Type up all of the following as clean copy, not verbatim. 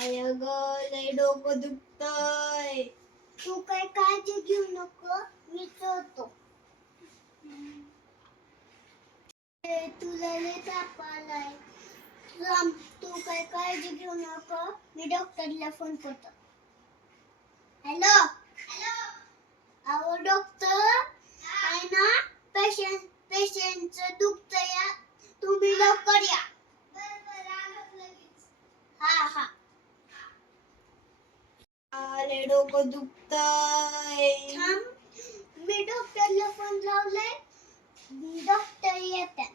I ग लय डोकं दुखतय. तू काय काळजी घेऊ नको, मी चोरतो. तुला लय ताप आलाय. तू काय काळजी घेऊ नको, मी डॉक्टरला फोन करतो. हॅलो अहो डॉक्टर, आहे ना पेशंटचं दुखतंय, तुम्ही लवकर या. हा. लय डोकं दुखतय. थांब, मी डॉक्टरला फोन लावलाय, डॉक्टर येतात.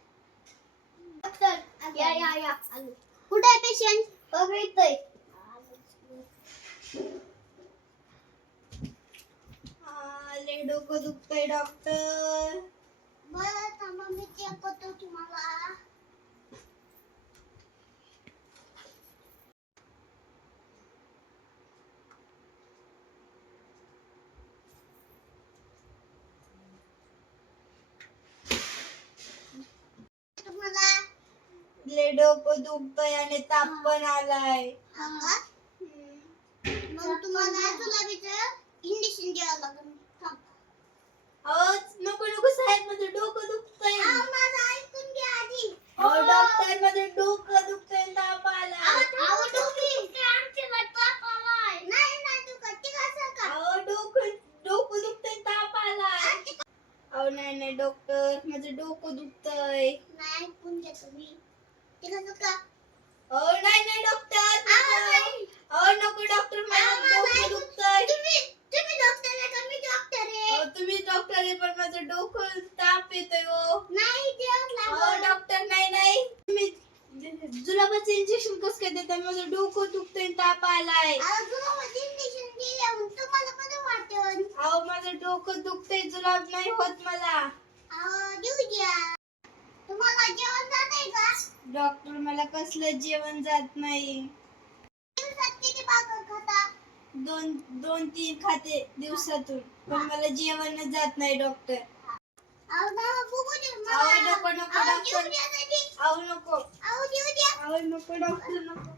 डॉक्टर या आलो. कुठे आहे पेशंट? बघ इथं. लय डोकं दुखतय डॉक्टर. बरं थांबा, मी चेक करतो तुम्हाला. लय डोकं दुखतय आणि ताप पण आलाय. मग तुम्हाला इंजेक्शन द्यावं लागेल. नको साहेब, माझं डोकं दुखतय. माझं ऐकून घ्या आधी. डॉक्टर, माझं डोकं दुखतय, ताप आलाय. डोकं दुखतय, ताप आलाय. नाही डॉक्टर, माझं डोकं दुखतय. नाही ऐकून घ्या तुम्ही. नाही डॉक्टर. नको डॉक्टर, माझं डोकं दुखतय. तुम्ही डॉक्टर आहे का? मी डॉक्टर आहे. तुम्ही डॉक्टर आहे, पण माझं डोकं ताप येतोय. नाही डॉक्टर नाही. तुम्ही जुलाबाचं इंजेक्शन कसं काय देताय? माझं डोकं दुखतंय, ताप आलाय. इंजेक्शन दिल्यावर तुम्हाला कसं वाटेल? माझं डोकं दुखतंय, जुलाब नाही होत मला. देऊ द्या. तुम्हाला जेवण जातंय का? डॉक्टर, मला कसलं जेवण जात नाही. दिवसात किती भाकर खाता? 2-3 खाते दिवसातून, पण मला जेवण जात नाही डॉक्टर. नको डॉक्टर. नको. देऊ द्या. नको डॉक्टर, नको.